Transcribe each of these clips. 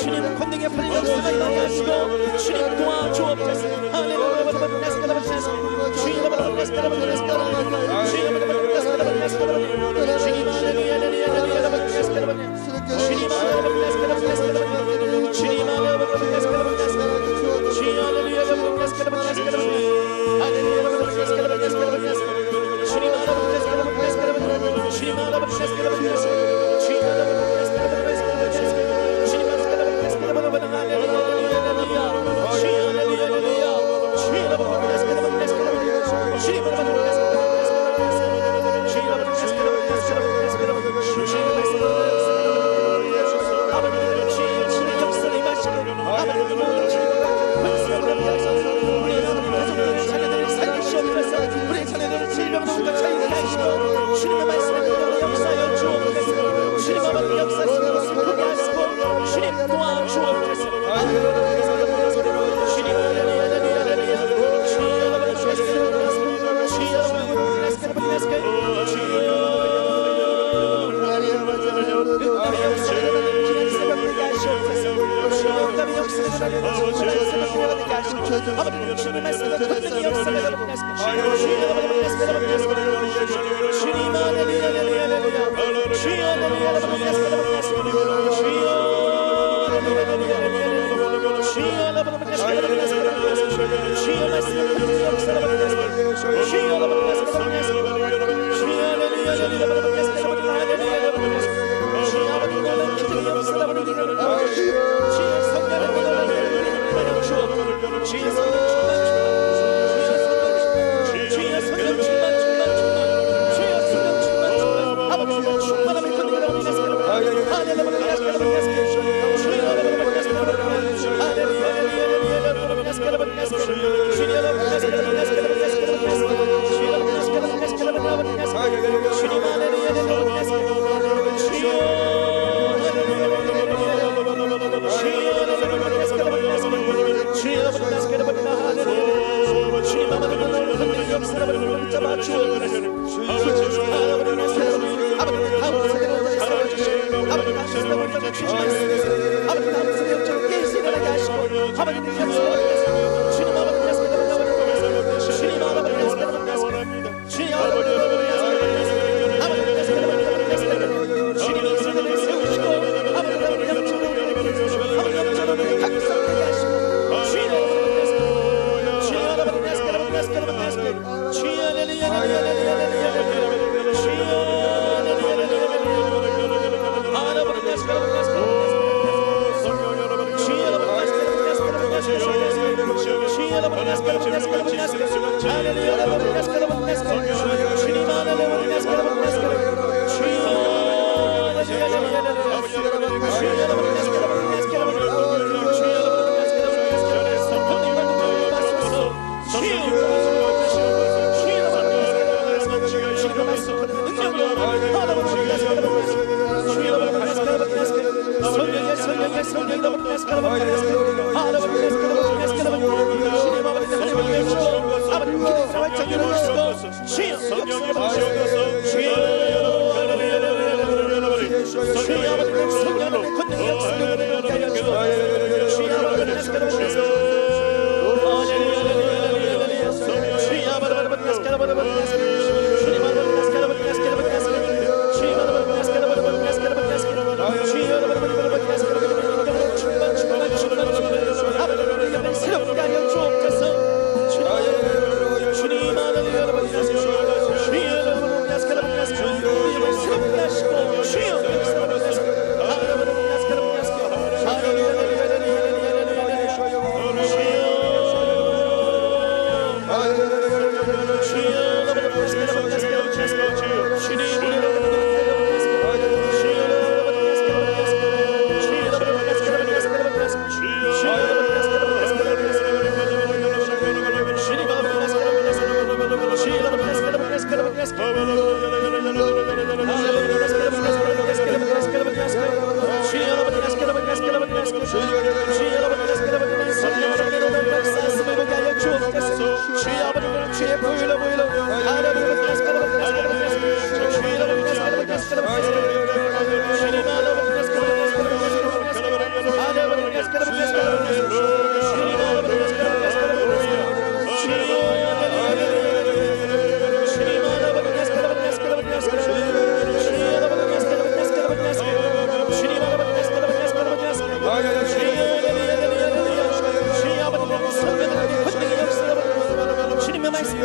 주님 권능의 팔이 역사가 일어나게 하시고 주님 도와주옵소서. 주님의 말씀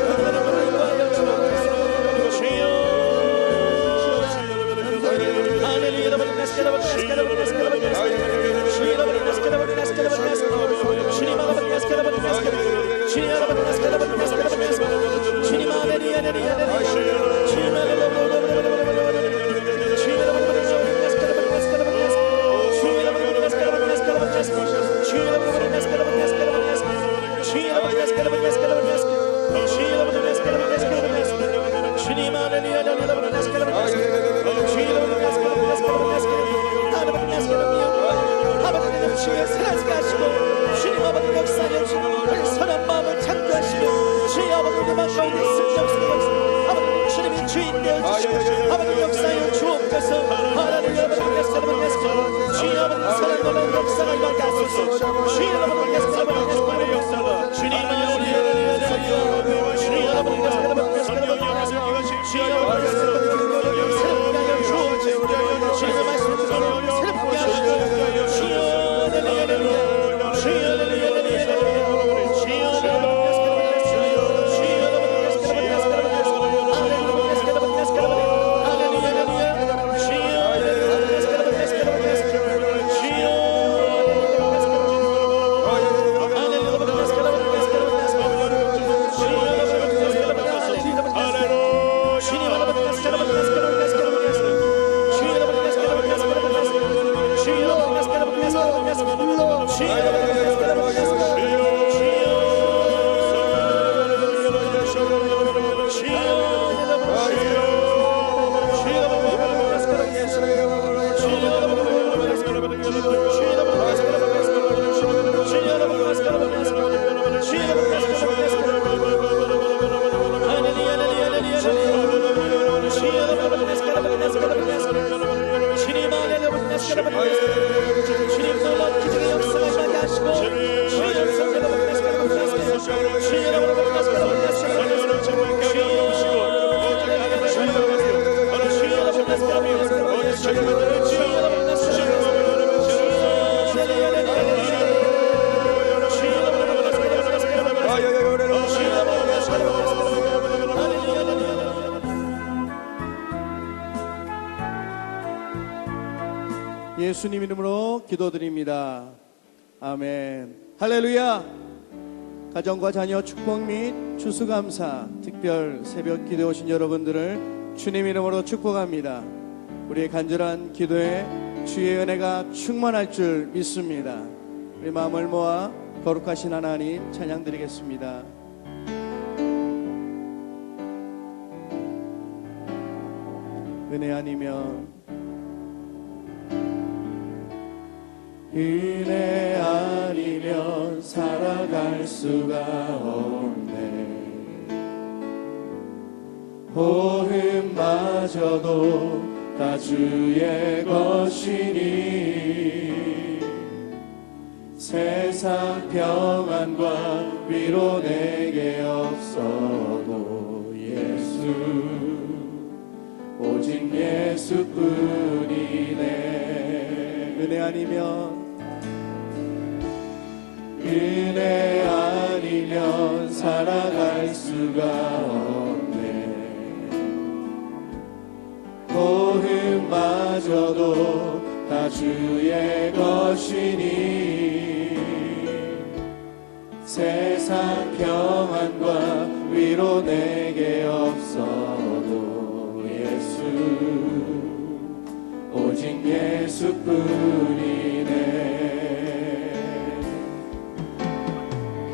예수님 이름으로 기도드립니다. 아멘. 할렐루야. 가정과 자녀 축복 및 추수감사 특별 새벽 기도에 오신 여러분들을 주님 이름으로 축복합니다. 우리의 간절한 기도에 주의 은혜가 충만할 줄 믿습니다. 우리 마음을 모아 거룩하신 하나님 찬양드리겠습니다. 은혜 아니면 은혜 아니면 살아갈 수가 없네. 호흡마저도 다 주의 것이니 세상 평안과 위로 내게 없어도 예수 오직 예수뿐이네. 은혜 아니면 은혜 아니면 살아갈 수가 없네. 호흡마저도 다 주의 것이니 세상 평안과 위로 내게 없어도 예수 오직 예수뿐이네.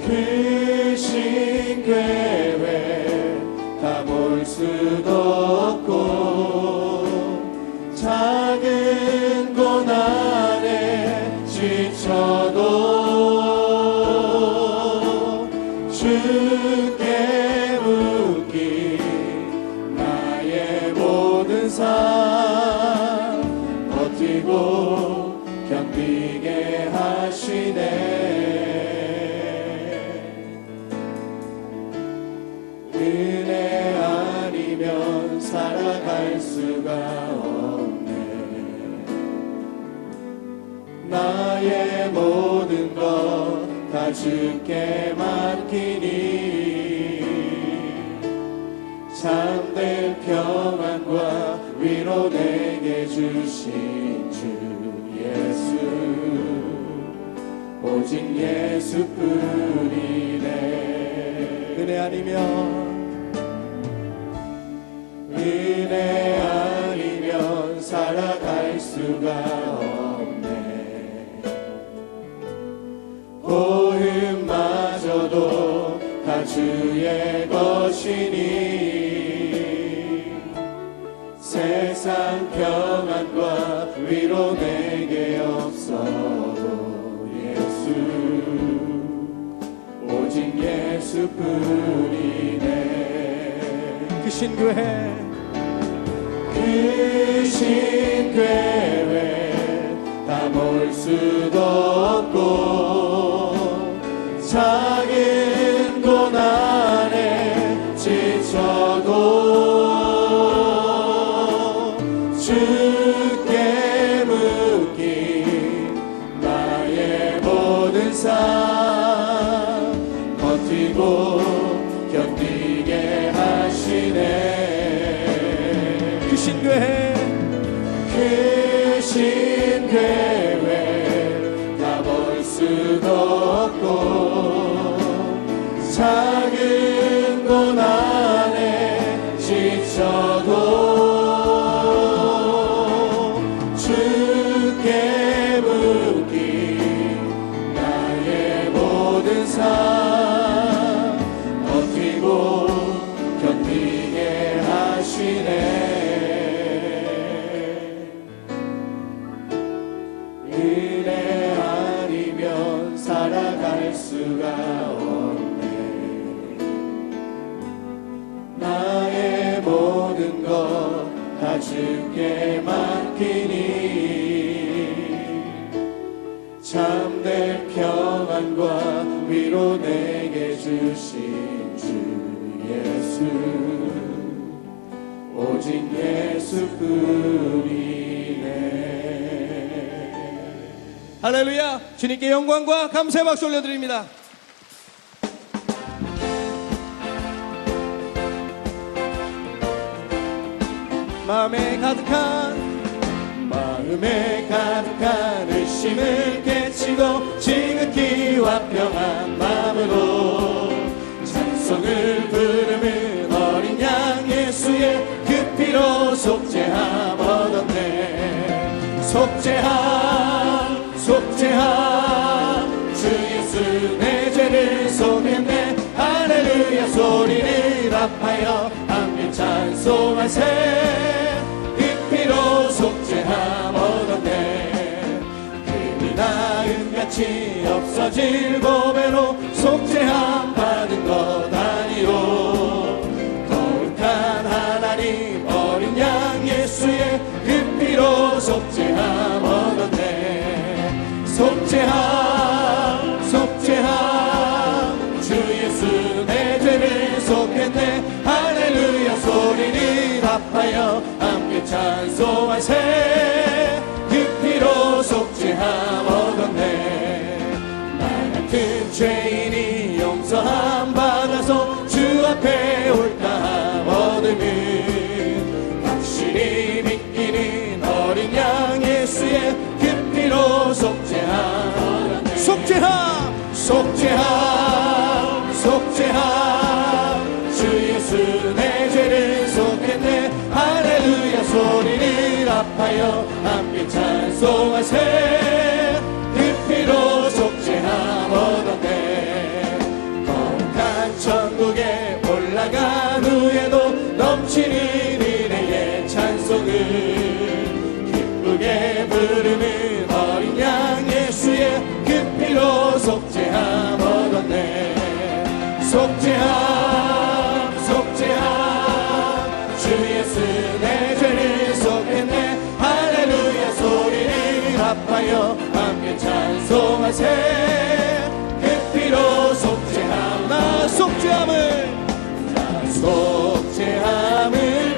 크신 계획 다 볼 수도 없고 작은 고난에 지쳐도 주께 묻기 나의 모든 삶 버티고 견디게 하시네. 은혜 아니면 살아갈 수가 없네. 다 주께 맡기니 참된 평안과 위로 내게 주신 주 예수 오직 예수뿐이네. 은혜 아니면 살아갈 수가 없네. 고음마저도 다 주의 것이니 세상 평안과 위로 내게 없어도 예수 오직 예수뿐이네. 그 신교회 다 모을 수도 없고 작은 고난에 지쳐도 주께 묶인 나의 모든 삶 버티고 견디게 하시네. 그 신교회 다 볼 수도 없고 작은 고난에 지쳐도 주께 묶인 나의 모든 삶 버티고 견디게 하시네. 은혜 아니면 살아갈 수가 없네. 나의 모든 것 다 주께 맡기니 참된 평안과 위로 내게 주신 주 예수 오직 예수뿐이네. 할렐루야. 주님께 영광과 감사의 박수 올려드립니다. 마음에 가득한 의심을 깨치고 지극히 화평한 마음으로 찬송을 부르는 어린 양 예수의 그 피로 속죄함 얻었네. 속죄함 주 예수 내 죄를 속했네. 할렐루야 소리를 합하여 함께 찬송하세. 속죄함 얻었네. 금이 나은같이 없어질 보배로 속죄함 받은 것 아니요. 거룩한 하나님 어린 양 예수의 그 피로 속죄함 얻었네. 속죄함 주 예수 내 죄를 속했네. 할렐루야 소리를 합하여 찬송하세. 그 피로 속죄함 얻었네. 나 같은 죄인이 용서함 받아서 주 앞에 옳다함 얻음은 확실히 믿기는 어린 양 예수의 그 피로 속죄함 얻었네. 속죄함 주 예수 내 죄를 속했네. 할렐루야 소리를 합하여 함께 찬송하세. 그 피로 속죄함 얻었네. 거룩한 천국에 올라간 후에도 넘치는 은혜의 찬송을 기쁘게 부르는 어린 양 예수의 그 피로 속죄함 얻었네. 속죄함 주 예수 내 죄를 속했네. 할렐루야 소리를 합하여 함께 찬송하세. 그 피로 속죄함 나 속죄함을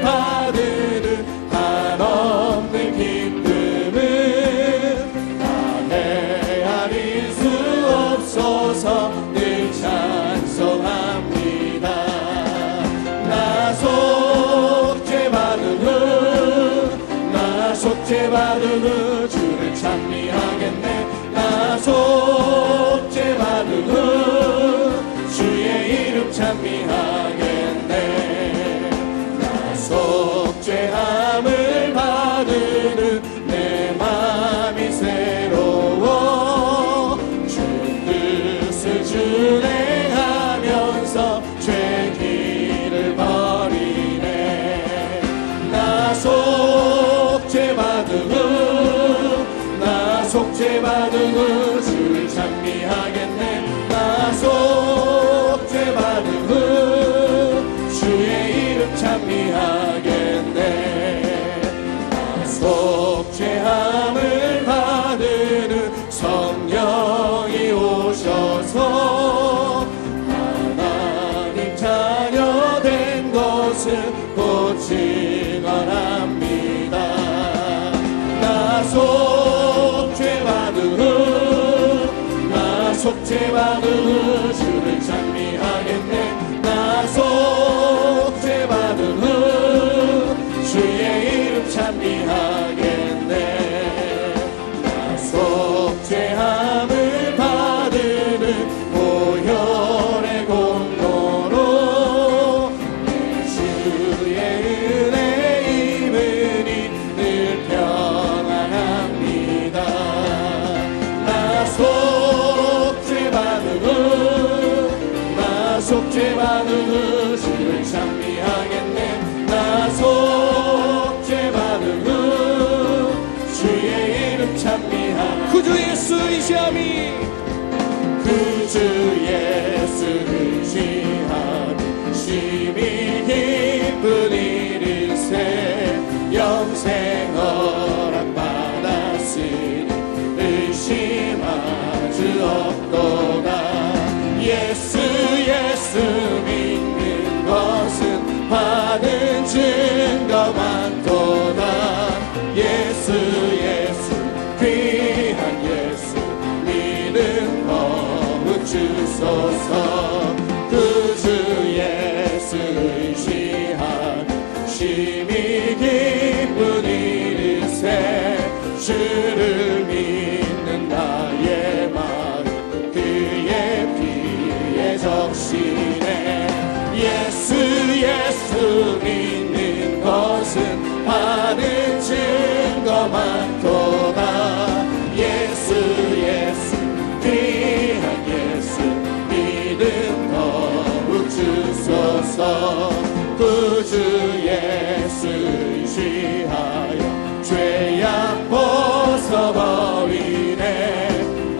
받으는 한없는 기쁨은 다 헤아릴 수 없소서. 속죄받은 주를 찬미하겠네. 나 속죄받은 주의 이름 찬미하겠네. 나 속죄함을 받으는 보혈의 공로로 내 주의 은혜 입으니 늘 평안합니다. 나 속죄받은 주를 찬미하겠네. 나 속죄받은 주의 이름 찬미하겠네. 구주 예수 의지함이 구주 예수 의지함이 심히 기쁜 일일세. 영생 허락받았으니 의심하지 없도다. 예수 믿는 것은 받은 증거 많도다. 예수 귀한 예수 믿음 거룩 주소서. 구주 예수 의지한 심히 기쁜 일일세. 주를 믿는 나의 마음 그의 피에 적시네. 예수 믿는 것은 받은 증거 많도다. 예수 귀한 예수 믿음 거룩 주소서. 구주 예수 의지하여 죄악 벗어버리네.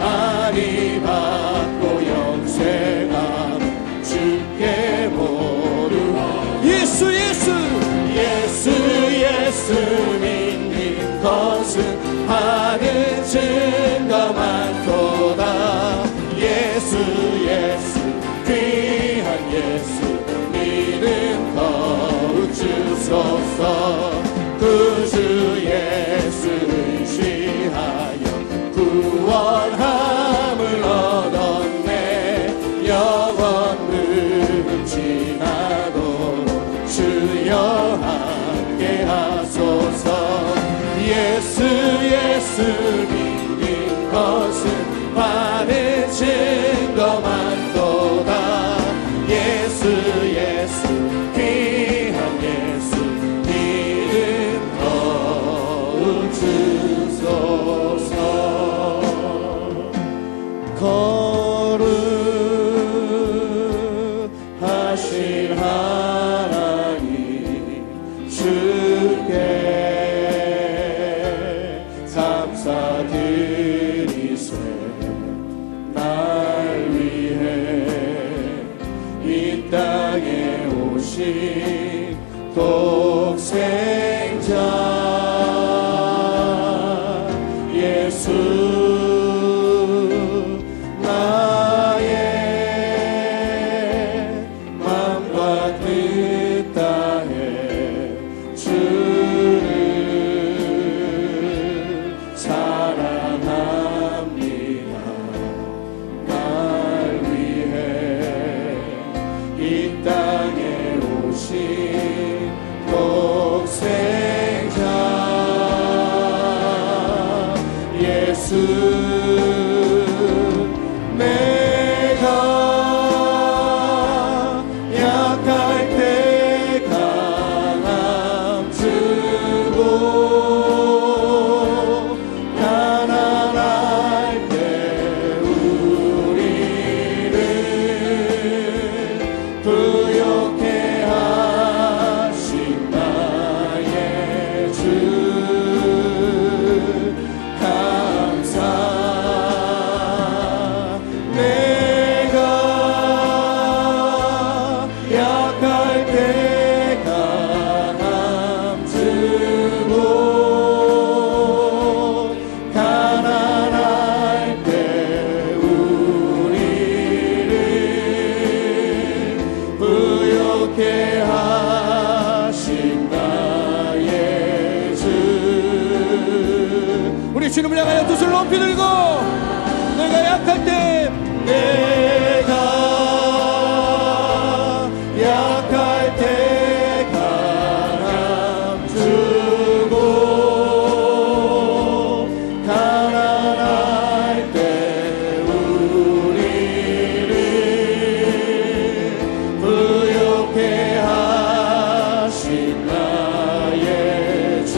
아니 받고 영생함 주께 모르고. 예수 믿는 것은 받은 증거 많도다. 예수 귀한 예수 믿음 거룩 주소서. 구주 예수 의지하여 구원함을 얻었네. 영원 무금 지나도록 주여 함께 하소서. 예수 믿는 것은 받은 증거 많도다. 예수 귀한 예수 믿음 거룩 주소서. 거룩하신 하나님 주께 감사드리세. 날 위해 이 땅에 오신 독생자 예수 나의 맘과 뜻 다해 주를 사랑합니다. 날 위해 이 땅에 오신 독생자 예수. 내가 약할 때 강함 주고 가난할 때 우리를 부욕해 하신 나의 주 감사. 내가 약할 때 강함 주고 가난할 때 우리를 부욕해 하신 나의 주. 우리 주님을 향하여 두 손을 높이 들고 내가 약할 때 내가 약할 때 강함 주고 가난할 때 우리를 부욕해 하신 나의 주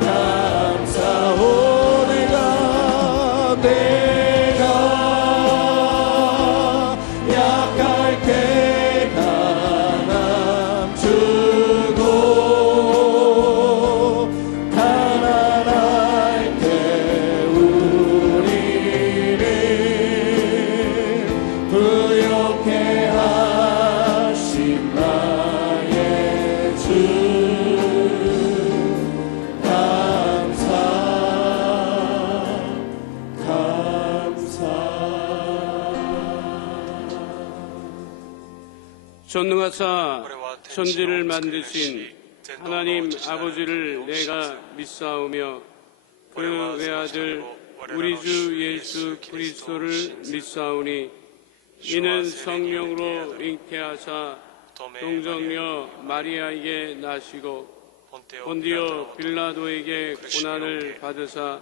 감사오 내가 약할 때 강함 주고 가난할 때 우리를 부욕해 하신 나의 주 전능하사 천지를 만드신 하나님 아버지를 내가 믿사오며 그 외아들 우리 주 예수 그리스도를 믿사오니 이는 성령으로 잉태하사 동정녀 마리아에게 나시고 본디오 빌라도에게 고난을 받으사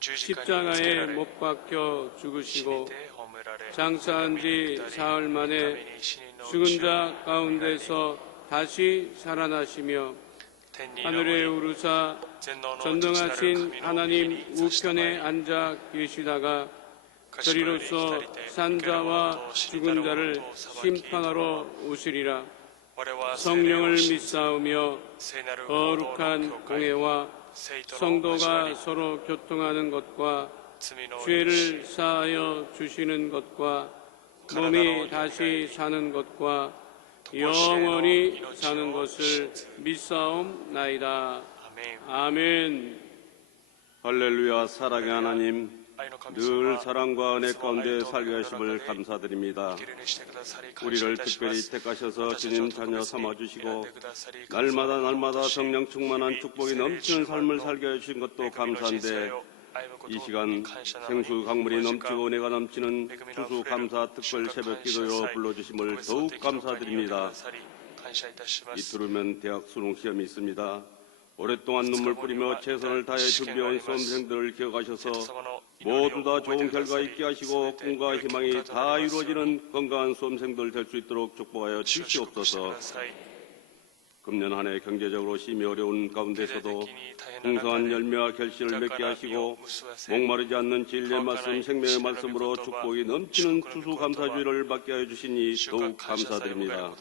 십자가에 못 박혀 죽으시고 장사한 지 사흘 만에 죽은 자 가운데서 다시 살아나시며 하늘에 오르사 전능하신 하나님 우편에 앉아 계시다가 저리로서 산자와 죽은 자를 심판하러 오시리라. 성령을 믿사오며 거룩한 공회와 성도가 서로 교통하는 것과 죄를 사하여 주시는 것과 몸이 다시 사는 것과 영원히 사는 것을 믿사옵나이다. 아멘. 할렐루야. 사랑의 하나님, 늘 사랑과 은혜 가운데 살게 하심을 감사드립니다. 우리를 특별히 택하셔서 주님 자녀 삼아주시고 날마다 성령 충만한 축복이 넘치는 삶을 살게 해주신 것도 감사한데 이 시간 생수 강물이 넘치고 은혜가 넘치는 추수 감사 특별 새벽 기도로 불러주심을 더욱 감사드립니다. 이틀 후면 대학 수능 시험이 있습니다. 오랫동안 눈물 뿌리며 최선을 다해 준비해온 수험생들을 기억하셔서 모두 다 좋은 결과 있게 하시고 꿈과 희망이 다 이루어지는 건강한 수험생들 될 수 있도록 축복하여 주시옵소서. 금년 한 해 경제적으로 심히 어려운 가운데서도 풍성한 열매와 결실을 맺게 하시고 목마르지 않는 진리의 말씀, 생명의 말씀으로 축복이 넘치는 추수감사주의를 받게 하여 주시니 더욱 감사드립니다.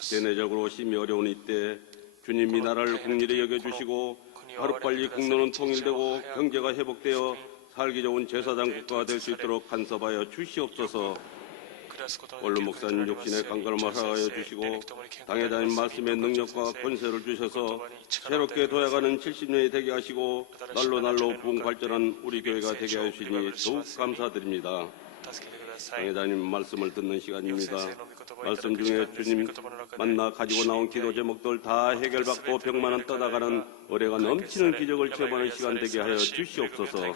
세뇌적으로 심히 어려운 이때 주님이 나라를 국리를 여겨주시고 하루빨리 국론은 통일되고 경제가 회복되어 살기 좋은 제사장 국가가 될 수 있도록 간섭하여 주시옵소서. 원로 목사님 육신의 강건함을 허락하여 주시고 당회자님 말씀의 능력과 권세를 주셔서 새롭게 도약하는 70년이 되게 하시고 날로 부흥 발전한 우리 교회가 되게 하시니 더욱 감사드립니다. 당회자님 말씀을 듣는 시간입니다. 말씀 중에 주님 만나 가지고 나온 기도 제목들 다 해결받고 병만은 떠나가는 은혜가 넘치는 기적을 체험하는 시간 되게 하여 주시옵소서.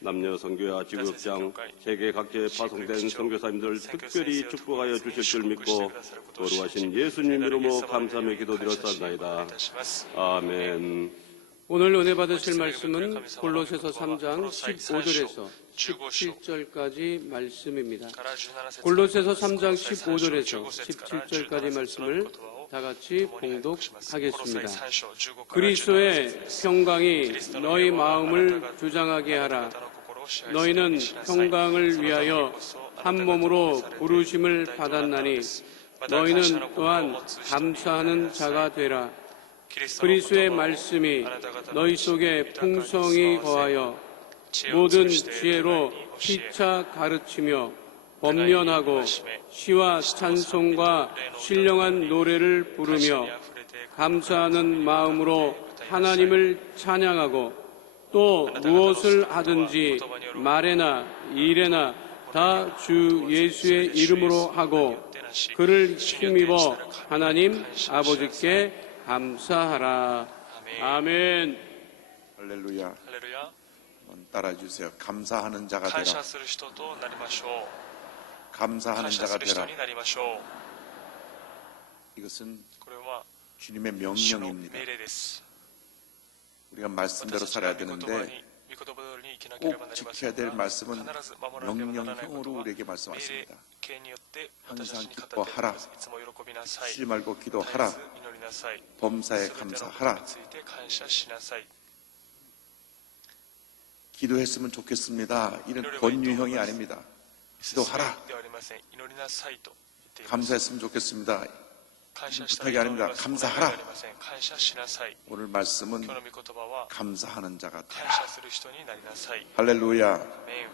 남녀 선교와 지구역장 세계 각지에 파송된 선교사님들 특별히 축복하여 주실 줄 믿고 거룩하신 예수님 이름으로 감사하며 기도드렸사옵나이다. 아멘. 오늘 은혜 받으실 말씀은 골로새서 3장 15절에서 17절까지 말씀입니다. 골로새서 3장 15절에서 17절까지 말씀을 다 같이 봉독하겠습니다. 그리스도의 평강이 너희 마음을 주장하게 하라. 너희는 평강을 위하여 한 몸으로 부르심을 받았나니 너희는 또한 감사하는 자가 되라. 그리스도의 말씀이 너희 속에 풍성히 거하여 모든 지혜로 피차 가르치며 번면하고 시와 찬송과 신령한 노래를 부르며 감사하는 마음으로 하나님을 찬양하고 또 무엇을 하든지 말에나 일에나 다 주 예수의 이름으로 하고 그를 힘입어 하나님 아버지께 감사하라. 아멘. 할렐루야. 따라해 주세요. 감사하는 자가 感 되라. 謝する人となりましょう。 감사하는 感謝 자가 する人 되라. になりましょう。 이것은 これは 주님의 主の 명령입니다. 命令です。 우리가 말씀대로 私たち 살아야 が御言葉 되는데 に御言葉通りに生きなければ 꼭 なりませ 지켜야 ん 될 が、 말씀은 必ず守らなければならないこと 명령형으로 は 우리에게 命令 말씀하십니다. 形によって私たちに語って 항상 い 기뻐하라. ます。いつも喜びなさい。 쉬지 말고 絶え 기도하라. ず祈りなさい。 범사에 すべてのことに 감사하라. ついて感謝しなさい。 기도했으면 좋겠습니다. 이런 권유형이 아닙니다. すす 기도하라. ではありません。祈りなさいと言っています。 감사했으면 좋겠습니다. 感謝した 부탁이 いと思い 아닙니다. ます。 감사하라. お願いではありません。感謝しなさい。 오늘 말씀은 今日の御言葉は 감사하는 자가 感 되라. 謝する人になりなさい。 할렐루야. アメン。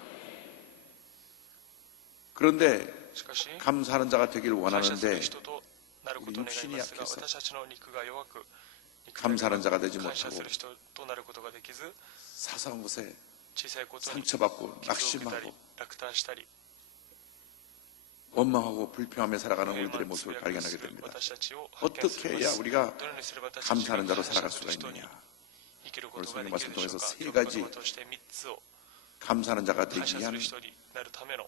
그런데 しかし 감사하는 자가 되길 感謝する 원하는데 人となることを願いますが、 육신이 약해서 私たちの肉が弱く、 감사하는 자가 되지 感謝 못하고 する人となることができず、 사소한 것에 小さいことに 상처받고 傷を受けたり 낙심하고 落胆したり、 원망하고 불평하며 살아가는 우리들의 不 모습을 平不 발견하게 する 됩니다. 私たちを発見す 어떻게 る 해야 우리가 どのようにすれば私たちが 감사하는 자로 感謝 살아갈 す 수가 る人に 있느냐? 生きることがで 오늘 きるでしょうか。 말씀 통해서 今 세 日の言葉 가지 として3つを 감사하는 자가 感 되기 謝す 위한 る人になるための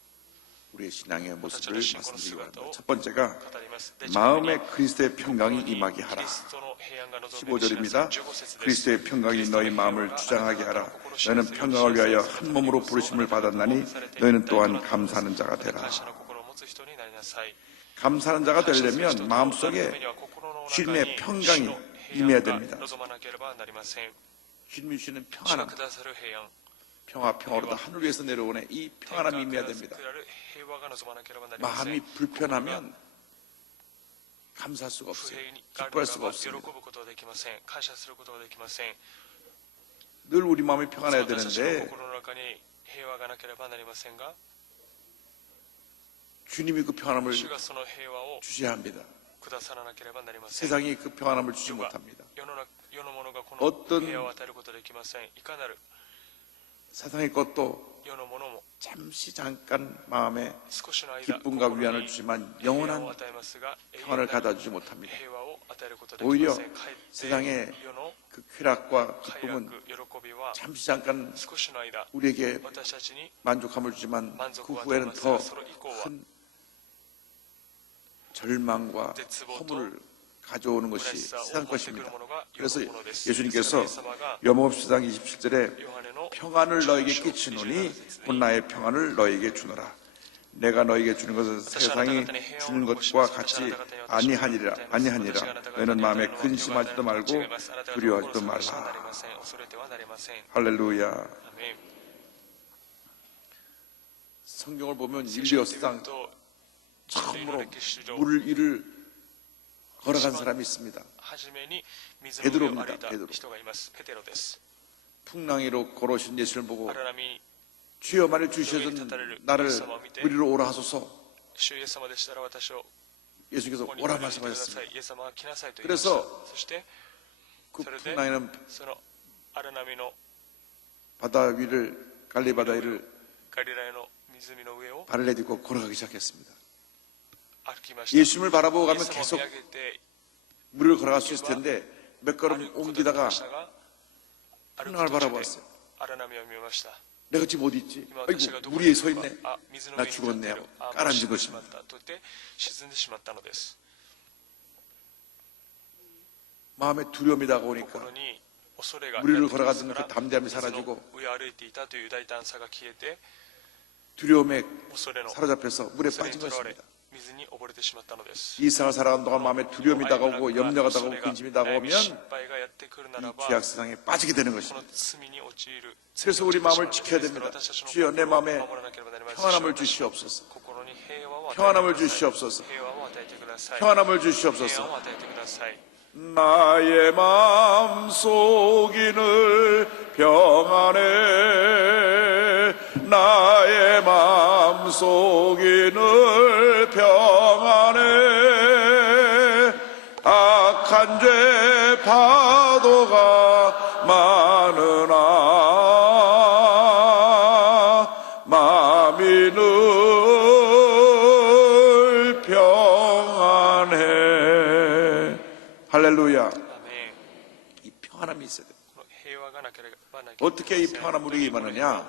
우리의 신앙의 私たち 모습을 の信仰の 말씀드리기 姿 바랍니다. を 첫 번째가 語ります。で 마음에 그리스도의 평강이 キ 임하게 하라. リストの平安が望める 15절입니다. 15節です。 그리스도의 평강이 너희 마음을 주장하게 하라. 너희는 평강을 위하여 한 몸으로 부르심을 받았나니 너희는 또한 감사하는 자가 되라. 感謝の心を持つ人になりなさい。 감사하는 자가 되려면 마음속에 주님의 평강이 임해야 됩니다. 望まなければなりません。 주님이 주시는 主が 평안함, くださる平安、 평화로다 하늘 위에서 내려오네. 이 天から 평안함이 임해야 下 됩니다. る平和が望まなければなりません。 마음이 불편하면 감사할 수가 不 없어요. 平にあるな 기뻐할 ら 수가 ば喜ぶ 없습니다. ことはできません。感謝することはできません。 늘 우리 마음이 평안해야 私たちの 되는데 心の中に平和がなければなりませんが、 주님이 그 평안함을 主がその平和を 주셔야 합니다. くださらなければなりません。 세상이 그 평안함을 주지 世が 못합니다. 世のものがこの 어떤 平和を与えることはできません。いかなる 세상의 것도 世のものも 잠시 잠깐 마음에 少しの間 기쁨과 心 위안을 に 주지만 平和を 영원한 与えますが、永遠 평안을 なる 가다 주지 못합니다. 平和を与えることはでき 오히려 ません。かえって 세상의 世の 그 쾌락과 快 기쁨은 楽、喜びは 잠시 잠깐 少しの間 우리에게 私たちに 만족함을 주지만 그 満足を与え 후에는 ます 더 が、それ以降は 큰 절망과絶望と 허물을 가져오는 虚 것이 しさを 세상 持ってくる 것입니다. ものが世 그래서 のものです。 예수님께서 イエス様が 요한복음 27절에 ヨハネの 평안을 너에게 끼치노니 곧 나의 평안을 너에게 주노라. 내가 너에게 주는 것은 세상이 주는 것과 같이 아니하니라. 너희는 마음에 근심하지도 말고 두려워하지도 말라. 할렐루야. アメン。 성경을 보면 인류역사상 と 처음으로 歴史上 물 위를 걸어간 사람이 있습니다. 初めに水の上を歩いた人がいます。ペテロです。 풍랑이로 걸어오신 예수를 보고 荒波に 주여 만일 주시어든 나를 우리로 오라 하소서. 主イエス様でしたら私を 예수께서 ここに 오라 呼んでくださ 말씀하셨습니다. い。イエス様は来なさいと言いました。 그래서 そして 그 それで 풍랑에는 その荒波の 바다 위를 갈리 바다 위를 ガリラヤの湖の上を 발을 내딛고 걸어가기 시작했습니다. 歩きました。 예수님을 바라보고 イエ 가면 ス様を 계속 見上げて 물을 걸어갈 수 있을 텐데 몇 歩 걸음 くことができ 옮기다가 ましたが、歩く 풍랑을 途中で 바라보았어요. 荒波を見ました。 내가 지금 어디 있지? 今私が 아이고 どこ 물 に 위에 い 서 るのか 있네. あ、水の 나 上に立って 죽었네 い 하고 る。あ、もう 깔아앉은 死んでしまっ 것입니다. たと言って沈んでしまったのです。 마음에 두려움이 다가오니까 心に恐れが 우리를 やってきます 걸어가던 か 그 ら、 담대함이 水の 사라지고 上を歩いていたという大胆さが消えて、 두려움에 恐れの 사로잡혀서 물에 それに 빠진 とらわれ 것입니다. 水に溺れてしまったのです。 이 세상을 살아가는 동안 마음에 두려움이 다가오고 염려가 다가오고 근심이 失 다가오면 敗がやってくるなら 이 ば、 죄악 세상에 빠지게 되는 こ 것입니다. の罪に陥る。 그래서 우리 마음을 지켜야 됩니다. 주여 내 마음에 평안함을 주시옵소서. 心に平和を与えてください。 평안함을 주시옵소서. 平和を与えてください。 평안함을 平 주시옵소서. 和を与えてください。 나의 마음 속이늘 평안해 나의 마음 속이늘 평안해 악한 죄 파도가 많으나 마음이 늘 평안해 할렐루야. アメン。 이 평안함이 있어야 돼요. この 어떻게 이 평안함 우리에게 임하느냐?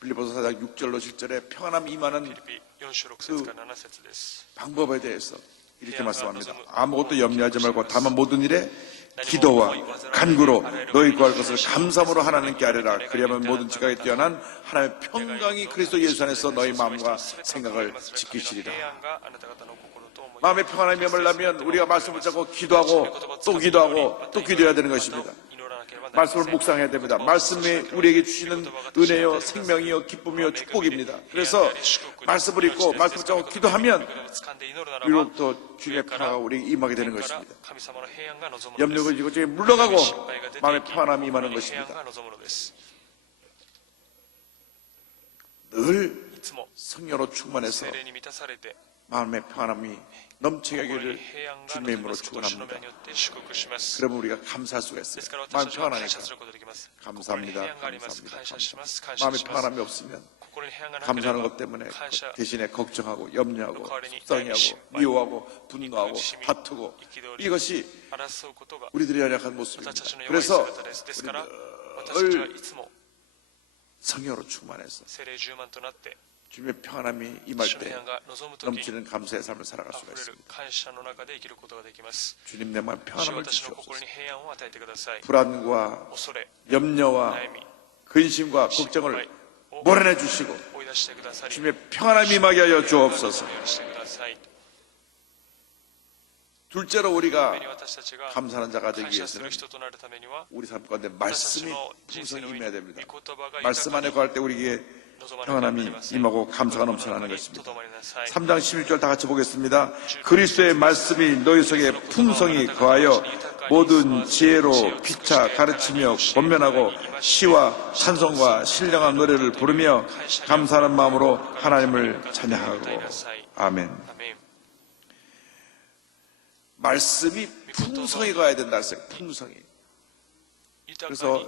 빌립보서 4장 6절로 7절에 평안함 임하는 그 방법에 대해서 이렇게 말씀합니다. 아무것도 염려하지 말고 다만 모든 일에 기도와 간구로 너희 구할 것을 감사함으로 하나님께 아뢰라. 그리하면 모든 지각에 뛰어난 하나님의 평강이 그리스도 예수 안에서 너희 마음과 생각을 지키시리라. 마음의 평안함이 임하려면 우리가 말씀을 붙잡고 기도하고 또 기도하고 또 기도해야 되는 것입니다. 말씀을 묵상해야 됩니다. 말씀이 우리에게 주시는 은혜요, 생명이요, 기쁨이요, 축복입니다. 그래서 말씀을 읽고 말씀을 붙잡고 기도하면 위로부터 주님의 평화가 우리에게 임하게 되는 것입니다. 염려가 지고 저기 물러가고 마음의 평안함이 임하는 것입니다. 늘 성령으로 충만해서 마음의 평안함이 넘치게 하기를 주님의 이름으로 축원합니다. 그러면 우리가 감사할 수가 있어요. 마음이 평안하니까. 감사합니다. 마음이 평안함이 없으면 감사하는 것 때문에 대신에 걱정하고 염려하고 속상해하고 미워하고 분노하고 다투고 이것이 우리들의 연약한 모습입니다. 그래서 우리들 성령으로 충만해서 주님의 평안함이 임할 때 넘치는 감사의 삶을 살아갈 수가 있습니다. 주님 내 마음에 평안함을 주시옵소서. 불안과 염려와 근심과 걱정을 몰아내 주시고 주님의 평안함이 임하게 하여 주옵소서. 둘째로 우리가 감사하는 자가 되기 위해서는 우리 삶 가운데 말씀이 풍성히 임해야 됩니다. 말씀 안에 거할 때 우리에게 평안함이 임하고 감사가 넘쳐나는 것입니다. 3장 11절 다 같이 보겠습니다. 그리스도의 말씀이 너희 속에 풍성히 거하여 모든 지혜로 피차 가르치며 권면하고 시와 찬송과 신령한 노래를 부르며 감사하는 마음으로 하나님을 찬양하고. 아멘. 말씀이 풍성히 가야 된다 했어요. 풍성히. 그래서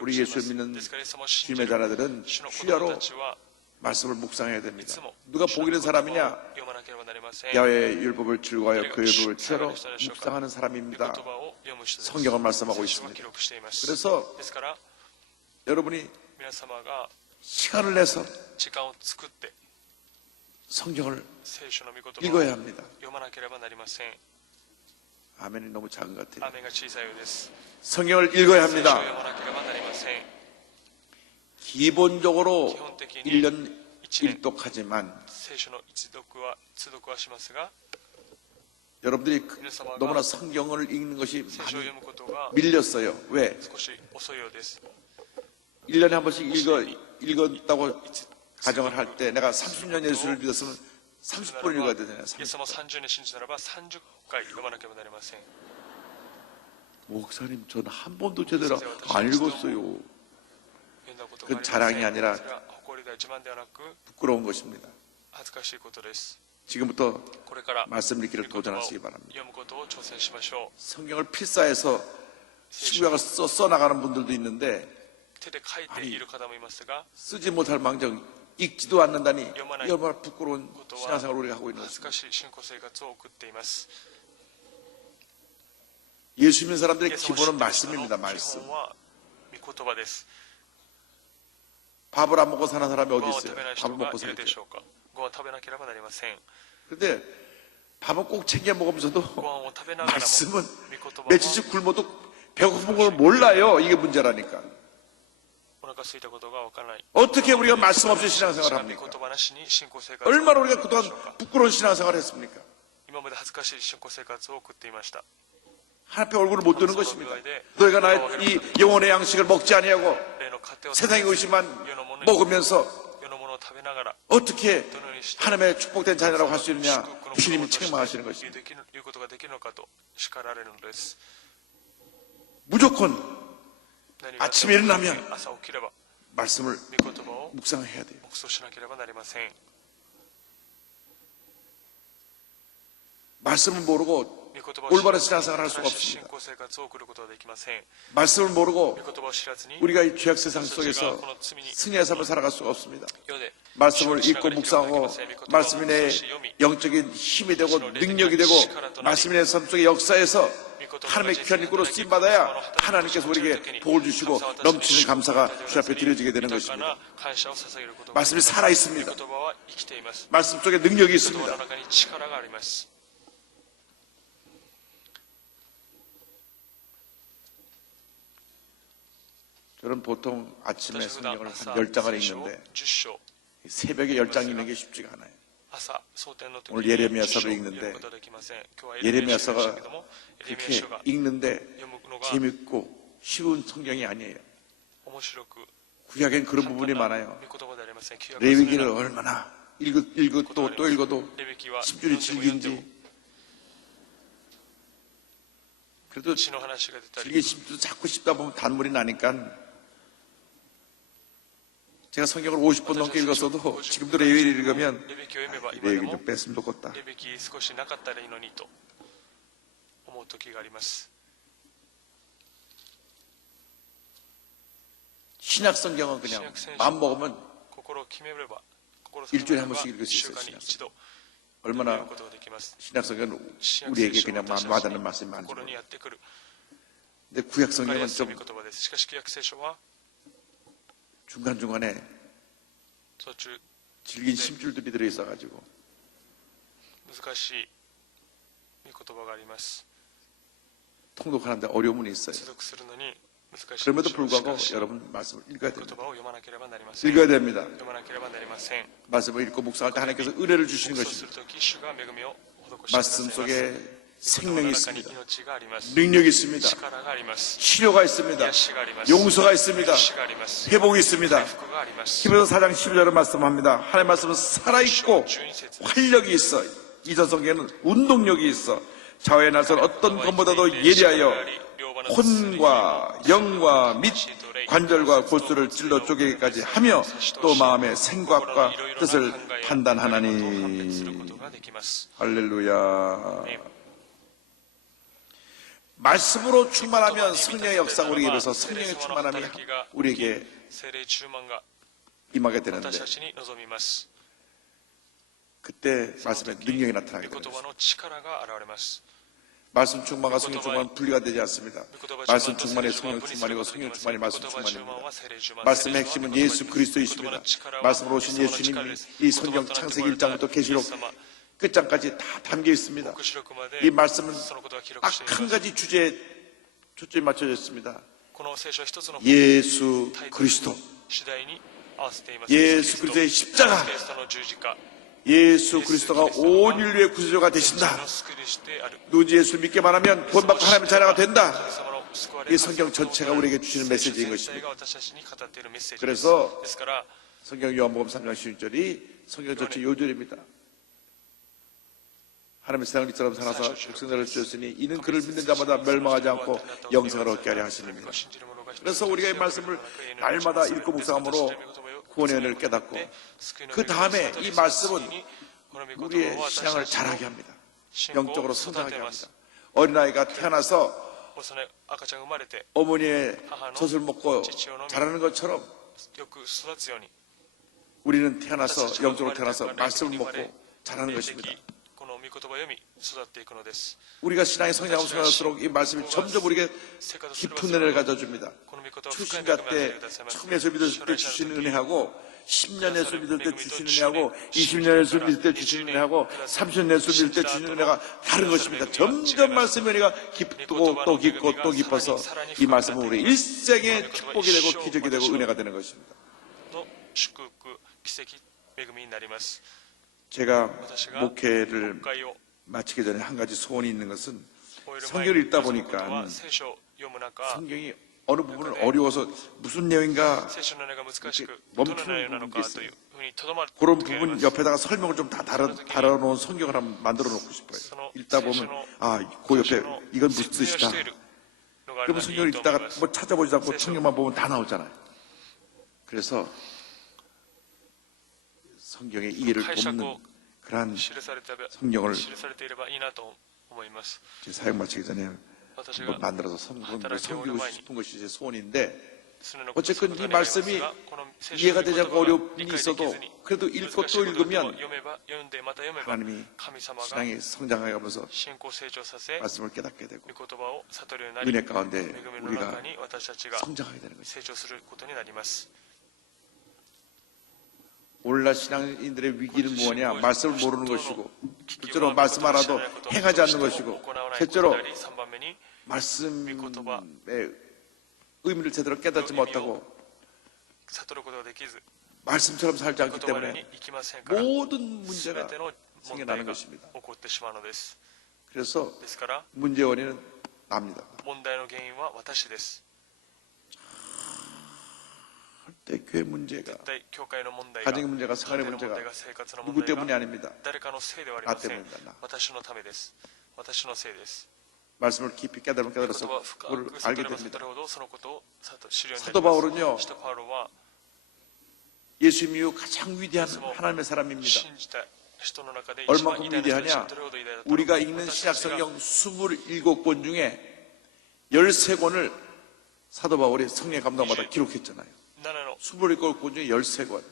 우리 예수 믿는 주님의 자녀들은 주야로 말씀을 묵상해야 됩니다. 누가 복 있는 사람이냐? 야훼의 율법을 즐거워하여 그 율법을 주야로 묵상하는 사람입니다. 성경을 말씀하고 있습니다. 그래서 여러분이 시간을 내서 성경을 읽어야 합니다. 아멘이 너무 작은 것 같아요. 성경을 읽어야 합니다. 기본적으로 1년 1독하지만 여러분들이 너무나 성경을 읽는 것이 많이 밀렸어요. 왜? 1년에 한 번씩 읽었다고 가정을 할 때 내가 30년 예수를 믿었으면 30번 읽어야 되잖아요. 30번. 목사님, 저는 한 번도 제대로 안 읽었어요. 그건 자랑이 아니라 부끄러운 것입니다. 지금부터 말씀 읽기를 도전하시기 바랍니다. 성경을 필사해서 신구약을 써나가는 분들도 있는데 아니, 쓰지 못할 망정 읽지도 않는다니 얼마나 부끄러운 신앙생활을 우리가 하고 있는 것입니다. 예수 믿는 사람들의 기본은 말씀입니다. 말씀. 밥을 안 먹고 사는 사람이 어디 있어요? 밥을 먹고 살죠. 그런데 밥은 꼭 챙겨 먹으면서도 말씀은 며칠씩 굶어도 배고픈 걸 몰라요. 이게 문제라니까. 어떻게 우리가 말씀 없이 신앙생활을 합니까? 얼마나 우리가 그동안 부끄러운 신앙생활을 했습니까? 하나님의 얼굴을 못 뜨는 것입니다. 너희가 나의 이 영혼의 양식을 먹지 아니하고 세상의 것이만 먹으면서 어떻게 하나님의 축복된 자녀라고 할 수 있느냐? 주님이 책망하시는 것입니다. 무조건 아침에 일어나면 말씀을 묵상해야 돼요. 말씀을 모르고 올바른 신앙생활을 할 수가 없습니다. 말씀을 모르고 우리가 이 죄악 세상 속에서 승리의 삶을 살아갈 수가 없습니다. 말씀을 읽고 묵상하고 말씀이 내 영적인 힘이 되고 능력이 되고 말씀이 내 삶 속의 역사에서 하나님의 귀한 일꾼으로 쓰임받아야 하나님께서 우리에게 복을 주시고 넘치는 감사가 주 앞에 드려지게 되는 것입니다. 말씀이 살아있습니다. 말씀 속에 능력이 있습니다. 저는 보통 아침에 성경을 한 10장을 읽는데 새벽에 10장 읽는 게 쉽지가 않아요. 오늘 예레미야서를 읽는데 예레미야서가 그렇게 읽는데 재밌고 쉬운 성경이 아니에요. 구약엔 그런 부분이 많아요. 레위기를 얼마나 읽어도 또 읽어도 심줄이 질긴지, 그래도 질긴 심줄도 자꾸 씹다 보면 단물이 나니까 제가 성경을 50번 넘게 읽었어도 지금도 레위기를 읽으면 레위기 좀 뺐으면 좋겠다. 신약 성경은 그냥 마음 먹으면 일주일에 한 번씩 읽을 수 있어요. 신약 성경. 얼마나 신약 성경은 우리에게 그냥 와닿는 말씀이 많죠. 근데 구약 성경은 좀 중간중간에 질긴 심줄들이 들어있어가지고 통독하는데 어려움은 있어요. 그럼에도 불구하고 여러분 말씀을 읽어야 됩니다. 읽어야 됩니다. 말씀을 읽고 묵상할 때 하나님께서 은혜를 주시는 것입니다. 말씀 속에 생명이 있습니다. 능력이 있습니다. 치료가 있습니다. 용서가 있습니다. 회복이 있습니다. 히브리서 4장 12절을 말씀합니다. 하나님의 말씀은 살아있고 활력이 있어. 이전 성경에는 운동력이 있어. 좌우의 날선 어떤 것보다도 예리하여 혼과 영과 및 관절과 골수를 찔러 쪼개기까지 하며 또 마음의 생각과 뜻을 판단하나니. 할렐루야. 말씀으로 충만하면 성령의 역사가 우리에게 일어서 성령의 충만함이 우리에게 임하게 되는데 그때 말씀의 능력이 나타나게 됩니다. 말씀 충만과 성령 충만은 분리가 되지 않습니다. 말씀 충만이 성령 충만이고 성령 충만이 말씀 충만입니다. 말씀의 핵심은 예수 그리스도이십니다. 말씀으로 오신 예수님이 이 성경 창세기 1장부터 계시록 끝장까지 다 담겨 있습니다. 이 말씀은 딱 한 가지 주제에 초점이 맞춰져 있습니다. 예수 그리스도. 예수 그리스도의 십자가. 예수 그리스도가 온 인류의 구세주가 되신다. 누구지 예수를 믿기만 하면 구원받고 하나님의 자녀가 된다. 이 성경 전체가 우리에게 주시는 메시지인 것입니다. 그래서 성경 요한복음 3장 16절이 성경 전체 요절입니다. 하나님의 세상을 이처럼 살아서 백성들을 주셨으니 이는 그를 믿는 자마다 멸망하지 않고 영생을 얻게 하려 하시니라. 그래서 우리가 이 말씀을 날마다 읽고 묵상함으로 구원의 은혜를 깨닫고 그 다음에 이 말씀은 우리의 신앙을 자라게 합니다. 영적으로 성장하게 합니다. 어린아이가 태어나서 어머니의 젖을 먹고 자라는 것처럼 우리는 태어나서 영적으로 태어나서 말씀을 먹고 자라는 것입니다. 우리가 신앙의 성장하고 성장할수록 이 말씀이 점점 우리에게 깊은 은혜를 가져줍니다. 초신자 때 처음 예수 믿을 때 주시는 은혜하고 10년 예수 믿을 때 주시는 은혜하고 20년 예수 믿을 때 주시는 은혜하고 30년 예수 믿을 때 주시는 은혜가 다른 것입니다. 점점 말씀의 은혜가 깊고 또 깊고 또 깊어서 이 말씀은 우리 일생의 축복이 되고 기적이 되고 은혜가 되는 것입니다. 제가 목회를 마치기 전에 한 가지 소원이 있는 것은 성경을 읽다 보니까 성경이 어느 부분은 어려워서 무슨 내용인가 멈추는 부분이 있어요. 그런 부분 옆에다가 설명을 좀 다 달아놓은 성경을 한번 만들어 놓고 싶어요. 읽다 보면 그 옆에 이건 무슨 뜻이다. 그러면 성경을 읽다가 뭐 찾아보지 않고 성경만 보면 다 나오잖아요. 그래서 성경의 이해를 돕는 그러한 성경을 제 사역 마치기 전에 한번 만들어서 섬기고 싶은 것이 제 소원인데 어쨌건 이 말씀이 이해가 되지 않고 어려움이 있어도 그래도 읽고 또 읽으면 하나님이 신앙이 성장해가면서 말씀을 깨닫게 되고 은혜 가운데 우리가 성장하게 되는 것입니다. 오늘날 신앙인들의 위기는 뭐냐? 말씀을 모르는 것이고, 둘째로 말씀 알아도 행하지 않는 것이고, 셋째로 말씀의 의미를 제대로 깨닫지 못하고 말씀처럼 살지 않기 때문에 모든 문제가 생겨나는 것입니다. 그래서 문제의 원인은 납니다. 절대 교회 문제가, 가정의 문제가, 생활의 문제가 누구 때문이 아닙니다. 나 때문입니다. 나. 말씀을 깊이 깨달으면 깨달아서 그걸 알게 됩니다. 사도 바울은요, 예수님 이후 가장 위대한 하나님의 사람입니다. 얼마큼 위대하냐? 우리가 읽는 신약성경 27권 중에 13권을 사도 바울이 성령의 감동받아 기록했잖아요. 27권 중에 13권.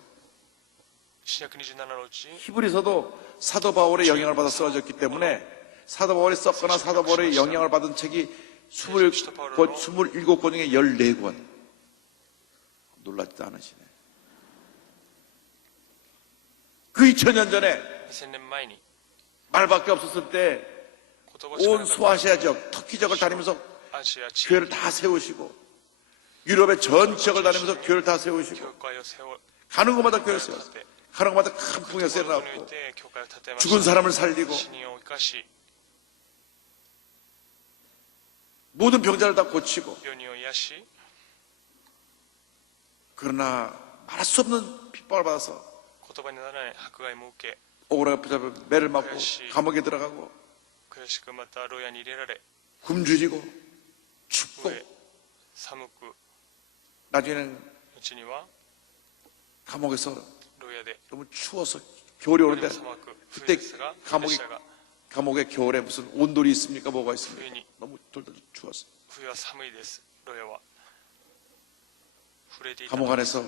히브리서도 사도 바울의 영향을 받아 써졌기 때문에 사도 바울이 썼거나 사도 바울의 영향을 받은 책이 27권 중에 14권. 놀랍지도 않으시네. 그 2000년 전에 말밖에 없었을 때 온 소아시아 지역, 터키 지역을 다니면서 교회를 다 세우시고 유럽의 전 지역을 다니면서 교회를 다 세우시고 가는 곳마다 교회를 세웠어요. 가는 곳마다 큰 풍요가 일어났고 죽은 사람을 살리고 모든 병자를 다 고치고, 그러나 말할 수 없는 핍박을 받아서 억울하게 붙잡혀 매를 맞고 감옥에 들어가고 굶주리고 춥고 나중에는 감옥에서 너무 추워서 겨울이 오는데 그때 감옥에 겨울에 무슨 온돌이 있습니까? 뭐가 있습니까? 너무 돌돌 추워서 감옥 안에서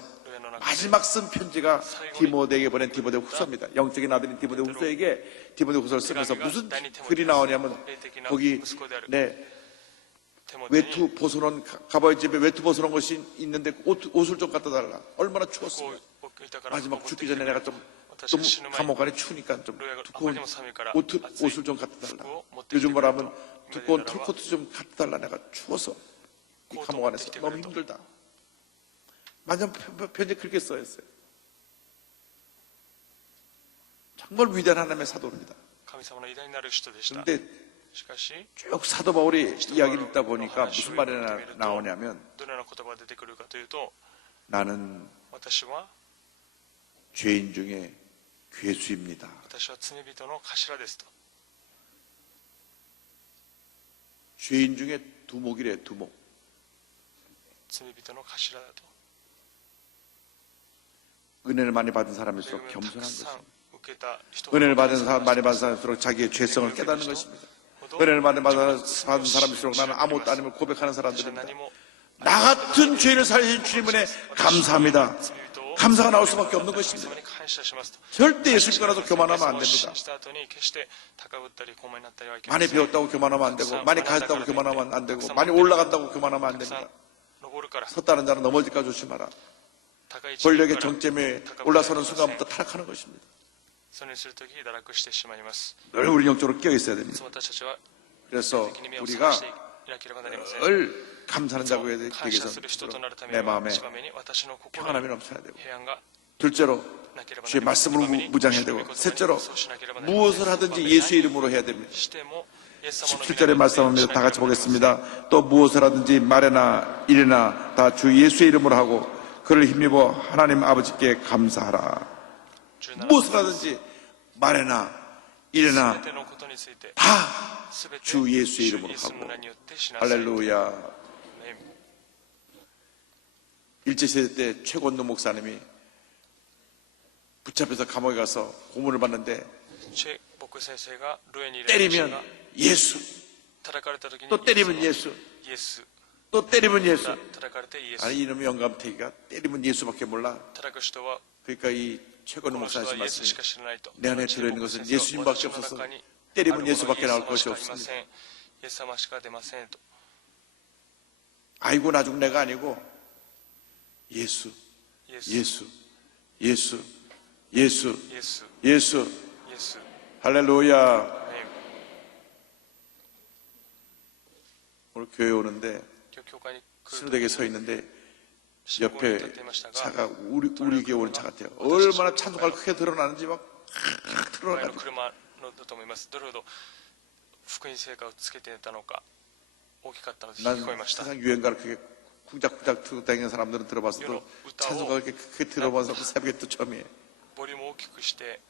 마지막 쓴 편지가 디모데에게 보낸 디모데 후서입니다. 영적인 아들인 디모데 후서에게 디모데 후서를 쓰면서 무슨 글이 나오냐면 거기 외투 벗어놓은 가바의 집에 외투 벗어놓은 것이 있는데 옷을 좀 갖다 달라. 얼마나 추웠어요. 마지막 죽기 전에 내가 좀 감옥 안에 추우니까 좀 두꺼운 옷을 좀 갖다 달라. 요즘 말하면 두꺼운 털코트 좀 갖다 달라. 내가 추워서 이 감옥 안에서 너무 힘들다. 마지막 편지 그렇게 써있어요. 정말 위대한 하나님의 사도입니다. 그런데 쭉 사도 바울이 이야기를 듣다 보니까 무슨 말이 나오냐면 나는 죄인 중에 괴수입니다. 죄인 중에 두목이래. 두목. 은혜를 많이 받은 사람일수록 겸손한 것입니다. 은혜를 많이 받은 사람일수록 자기의 죄성을 깨닫는 것입니다. 은혜를 많이 받은 사람일수록 나는 아무것도 아님을 고백하는 사람들입니다. 나 같은 죄를 살리신 주님 은혜 감사합니다. 감사가 나올 수밖에 없는 것입니다. 절대 예수님 떠나서 교만하면 안 됩니다. 많이 배웠다고 교만하면 안 되고, 많이 가졌다고 교만하면 안 되고, 많이 올라간다고 교만하면 안 됩니다. 섰다는 자는 넘어질까 조심하라. 권력의 정점에 올라서는 순간부터 타락하는 것입니다. 늘 우리 영적으로 끼어 있어야 됩니다. 그래서 우리가 늘 감사하는 자국에 대해서 내 마음에 평안함이 넘쳐야 되고, 둘째로 주의 말씀으로 무장해야 되고, 셋째로 무엇을 하든지 예수의 이름으로 해야 됩니다. 17절의 말씀입니다. 다 같이 보겠습니다. 또 무엇을 하든지 말이나 일이나 다 주 예수의 이름으로 하고 그를 힘입어 하나님 아버지께 감사하라. 무엇을 하든지 말이나 일이나 다 주 예수의 이름으로 하고. 할렐루야. 일제시대 때 최권도 목사님이 붙잡혀서 감옥에 가서 고문을 받는데 때리면 예수, 또 때리면 예수, 또 때리면 예수, てイエス、 아니 이놈의 영감태기가 때리면 예수밖에 몰라. 叩く人は 그러니까 이 최건우 この人 목사 は 하신 イエスし 말씀이 か知らないと。 내 안에 들어있는 것은 예수님밖에 私の 없어서 中に 때리면 あるものは 예수밖에 나올 イエ 것이 ス様しかいま 없습니다. せん。イエス様しか出ませんと。 아이고 나중 내가 아니고 예수, イエス、 예수, 예수, 예수, イエス、 예수. イエス、 할렐루야. アメン。 오늘 교회 오는데 今日教会に来る 신호대에 서 있는데 信号に立 옆에 っていましたが、 차가 우리 교회 오는 차 같아요. 얼마나 찬송가를 크게 드러나는지 막 前の 드러나가지고 車のだと思います。どれほど福音成果をつけていたのか大きかったので 난 聞こえました。 세상 유행가를 그렇게 쿵짝쿵짝 틀고 다니는 사람들은 들어봤어도 찬송가 그렇게 크게 들어본 사람 새벽에 또 처음이에요. ボリュームを大きくして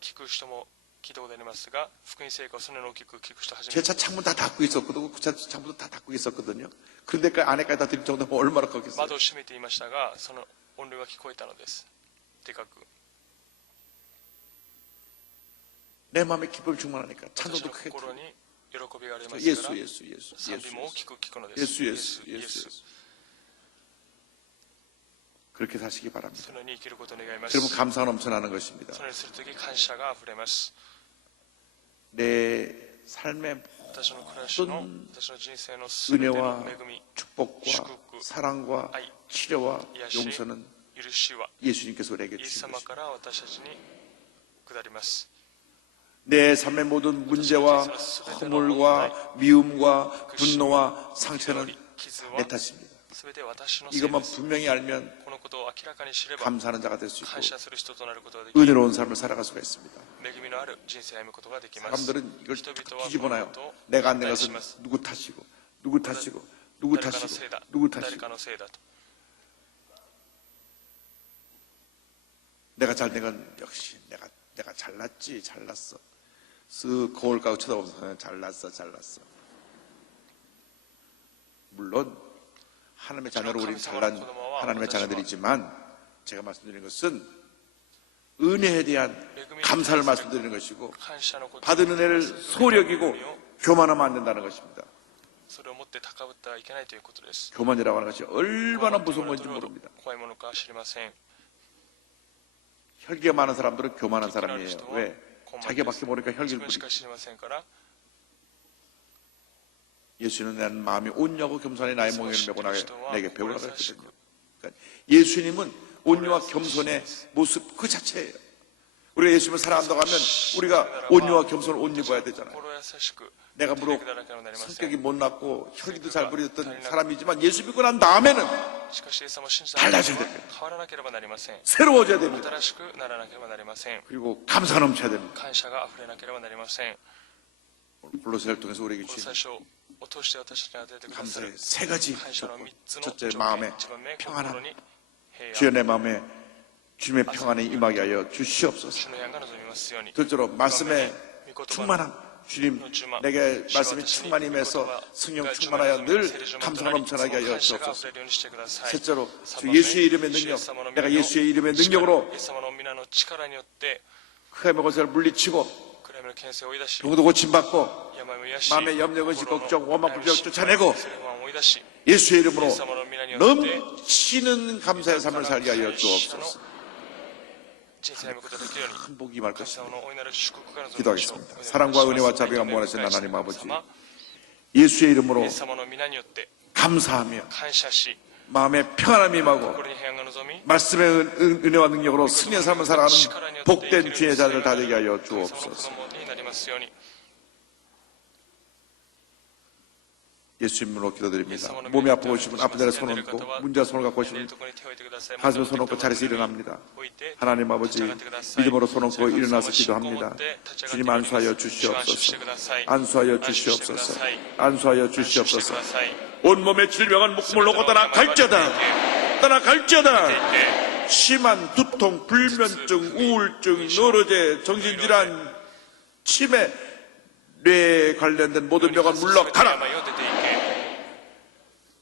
聞く人も聞いたことありますが、福音成果をそのように大きく聞く人初め 제 て。 차 창문 다 닫고 있었거든. 그 차 창문도 다 닫고 있었거든요. 그런데 그 안에까지 다 들릴 정도면 얼마나 컸겠어요. 窓を閉めていましたが、その音量が聞こえたのです。でかく。 내 마음에 기쁨이 충만하니까 私 찬송도 の 크게 心 들어. に喜びがあります 예수 から、 예수 예수 賛 예수 美も大きく聞くので 예수 す。 예수 イエ 예수 ス、 예수. 그렇게 사시기 바랍니다. そのように生きることを願います。 여러분 감사가 넘쳐나는 것입니다. そのようにするとき感謝が溢れます。 내 삶의 私の暮らしの、 모든 私の人生のすべて 은혜와 の恵み、 축복과 축복, 사랑과 아이, 치료와 이야시, 용서는 許しは 예수님께서 우리에게 イエス 주신 様 것입니다. から私たちに下ります。 내 삶의 모든 문제와 허물과 미움과 분노와 상처는 내 탓입니다. すべて私のせい 이것만 です。 분명히 알면 このことを明らかに知れば 감사하는 자가 될 수 있고 感謝する人となることができ、 은혜로운 삶을 살아갈 수가 있습니다. 恵みのある人生を歩むことができます。 사람들은 이걸 人 툭 々はこの 뒤집어놔요. ことを 내가 안 된 大事 것은 します。 누구 탓이고 누구 탓이고 누구 誰かの 탓이고 せいだ、 누구 誰 탓이고 かのせいだと。 내가 잘된 건 역시 내가 잘났지 잘났어. 쓱 거울 까고 쳐다보면서 잘났어 잘났어. 물론 하나님의 자녀로 우리는 잘난 하나님의 자녀들이지만 제가 말씀드리는 것은 은혜에 대한 감사를 말씀드리는 것이고 感謝のことを 받은 은혜를 소력이고 교만하면 안 된다는 것입니다. それをもって高ぶってはいけないということです。 교만이라고 하는 것이 얼마나 무서운 건지 모릅니다. 怖いものか知りません。 혈기가 많은 사람들은 교만한 사람이에요. 왜? 자기밖에 모르니까 自 혈기를 分し 부리죠. か知りませんから。 예수는 내 마음이 온유하고 겸손의 나의 몽에를 메고 내게 배우라고 했거든요. 그러니까 예수님은 온유와 겸손의 모습 그 자체예요. 우리가 예수님을 사랑한다고 하면 우리가 온유와 겸손을 옷 입어야 되잖아요. 心優しく 내가 照 물론 れくだらけになりません。 성격이 못났고 혈기도 잘 부리던 사람이지만 예수 믿고 난 다음에는 しかしイエス様を信じた 달라져야 ら 됩니다. 変わらなければなりません。 새로워져야 됩니다. 新しくならなければなりません。 그리고 감사가 넘쳐야 됩니다. 感謝が溢れなければなりません。 골로새를 통해서 우리에게 この 주신 最初を通して私たちに与えてくださる 감사의 세 가지 感謝の3つの 첫째 条 마음에 件。一番目、 평안함. 心に平 주여 安。 내 마음에 주님의 평안에 임하게 하여 주시옵소서. 主の平安が望みますように。 둘째로 말씀의 충만함. 주님 내게 말씀이 충만히 임해서 성령 충만하여 늘 감사가 넘쳐나게 하여 주옵소서. 셋째로 주 예수의 이름의 능력, 내가 예수의 이름의 능력으로 イエス様の皆の力によって 흑암의 권세를 물리치고 暗闇の権勢を追い出し、 병도 고침받고 病も癒し、 마음의 염려, 의식, 心の 걱정, 원망, 불평 心配 쫓아내고 それを追い出し、 예수의 이름으로 イエス様の皆によって 넘치는 감사의 삶을 살게 하여 感謝の 주옵소서. 人生を歩むことができるように、 큰 복이 임할 神様 것입니다. の大いなる祝福から望みましょう。 기도하겠습니다. 사랑과 은혜와 자비가 무한하신 하나님 아버지, イ 예수의 이름으로 エス様の皆によって 감사하며 感謝し、 마음에 평안함이 임하고 心に平安が望み、 말씀의 은혜와 능력으로 승리의 삶을 살아가는 복된 주의 자녀를 다 되게 하여 神様の子 주옵소서. 供になりますように。 예수님으로 기도드립니다. 몸이 아프고 싶은 아픈 자리에 손 얹고 문제와 손을 갖고 싶은 가슴에 손 얹고 자리에서 일어납니다. 하나님 아버지 믿음으로 손 얹고 일어나서 기도합니다. 주님 안수하여 주시옵소서. 안수하여 주시옵소서. 안수하여 주시옵소서. 온몸의 질병은 목숨을 놓고 떠나갈지어다. 떠나갈지어다. 심한 두통, 불면증, 우울증, 너러제, 정신질환, 치매, 뇌에 관련된 모든 병은 물러가라.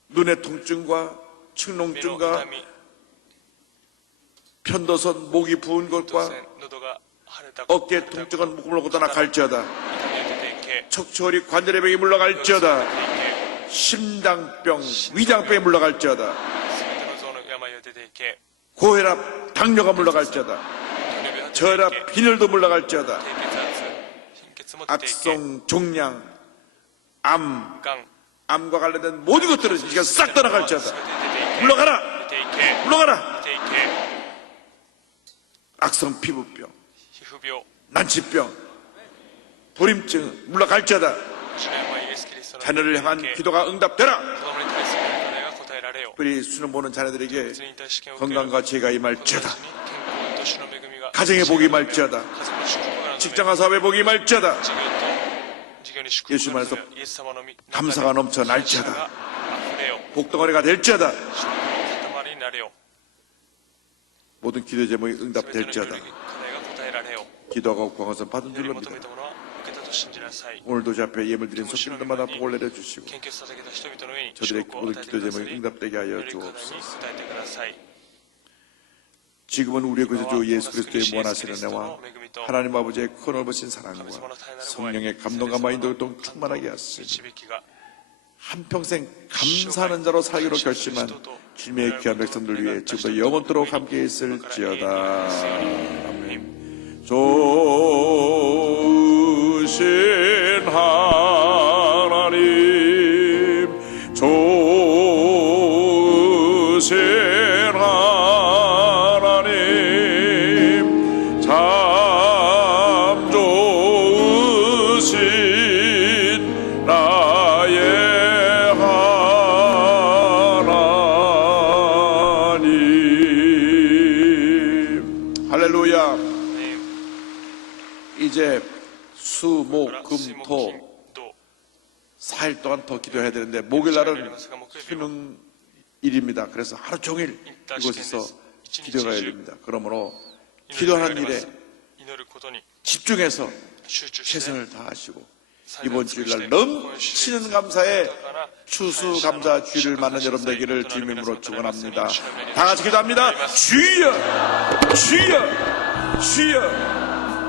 눈의 통증과 측농증과 편도선, 목이 부은 것과 어깨 통증은 목을 놓고 떠나갈지어다. 척추허리 관절의 병이 물러갈지어다. 심장병, 위장병이 물러갈지어다. 全ての臓の病を出ていけ 고혈압, 당뇨가 물러갈지어다. 糖尿病が出てい 저혈압, け 빈혈도 물러갈지어다. 低血圧貧血も出ていけ 악성, 종양, 암, がん 암과 관련된 모든 것들은 이제 싹 떠나갈지어다. 全て出ていけ 물러가라! 出ていけ 물러가라! 出ていけ 악성 피부병, 皮膚病 난치병, 불임증 물러갈지어다. 主の山イエスキリストの 자녀를 향한 기도가 응답되라. 子供に対する課題が答えられよ 우리 수능 보는 자녀들에게 別に対試験を受ける 건강과 죄가 子供 임할지어다. たちに健康と主の恵みが 가정의 복이 임할지어다. 家族の祝福が 직장과 사업의 복이 임할지어다. 事業に祝福 예수 が 말에서 イエス様の御 감사가 넘쳐 感謝 날지어다. が溢れよ 복덩어리가 될지어다. 祝福の塊になれよ 모든 기도 제목이 全ての祈り 응답될지어다. 課題が答えられよ 기도하고 구한 것은 받은 祈り 줄로 求め 믿어라. たものは受けたと信じなさい 오늘도 제 앞에 예물 드린 소신들마다 복을 내려주시고 献血捧げた人々の上に 저들의 祝福を 모든 与えて 기도 くださ 제목이 り 응답되게 祈 하여 り課題に 주옵소서. 答えてください 지금은 우리의 구주주 예수 그리스도의 무한하신 은혜와 하나님 아버지의 큰 넓으신 사랑과 성령의 감동과 인도를 충만하게 하시니 導きが 한평생 감사하는 자로 살기로 결심한 주님의 귀한 백성들 위해 지금부터 영원토록 함께 있을지어다. 아멘. 좋으신 하나님, 좋으신 하나님, 참 좋으신 나의 하나님. 할렐루야. 이제 수, 목, 금, 토 と 4일 동안 더 기도해야 되는데 목요일날은 수능 일입니다. 그래서 하루 종일 이곳에서 기도가 열립니다. 그러므로 기도하는 일에 祈ることに 집중해서 集中して 최선을 다하시고 이번 주일날 넘치는 감사에 추수감사 주일을 맞는 여러분 되기를 주님 이름으로 축원합니다. 다 같이 기도합니다. 주여, 주여, 주여.